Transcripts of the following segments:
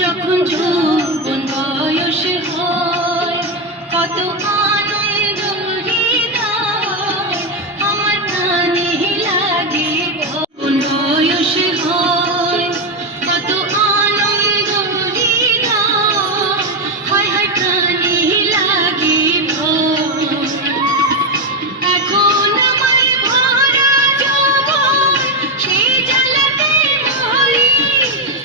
যখন যৌবন বয়স হয় কত আনন্দ হৃদয় আমার প্রাণে লাগে যৌবন বয়স হয় কত আনন্দ হৃদয় হায় হায় প্রাণে লাগে ভয় এখন আমার ভরা যৌবন সেই জ্বালাতে মরি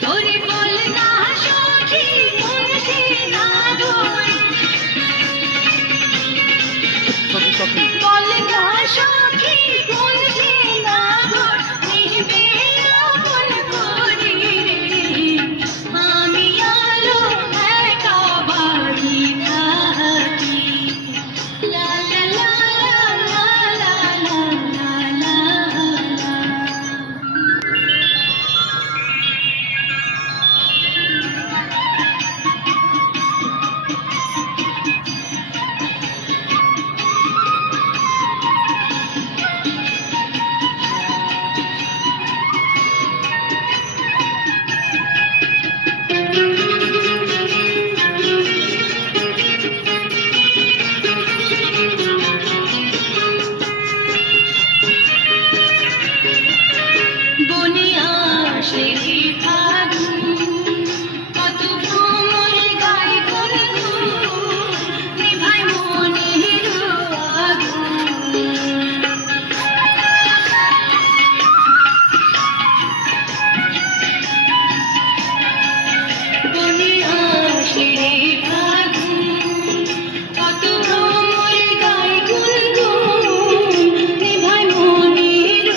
তোরে বল না সখী মন সে না ধরে বল না সখী মন সে না ধরে নিবে আপন করে রে আমি আলো একা বাড়ি থাকি লা লা লা লা লা লা লা লা বনে আসে ফাগুন কত ভ্রমর গায়ে গুনগুন নিভায় মনের আগুন বনে আসে ফাগুন কত ভ্রমর গায়ে গুনগুন নিভায় মনের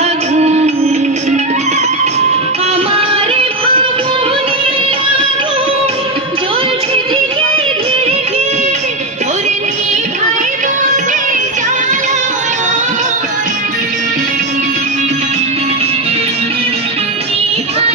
আগুন আমার ভবনে আগুন জ্বলছে দিকে দিকে ওরে নিভাই বলে জ্বালা নিভাই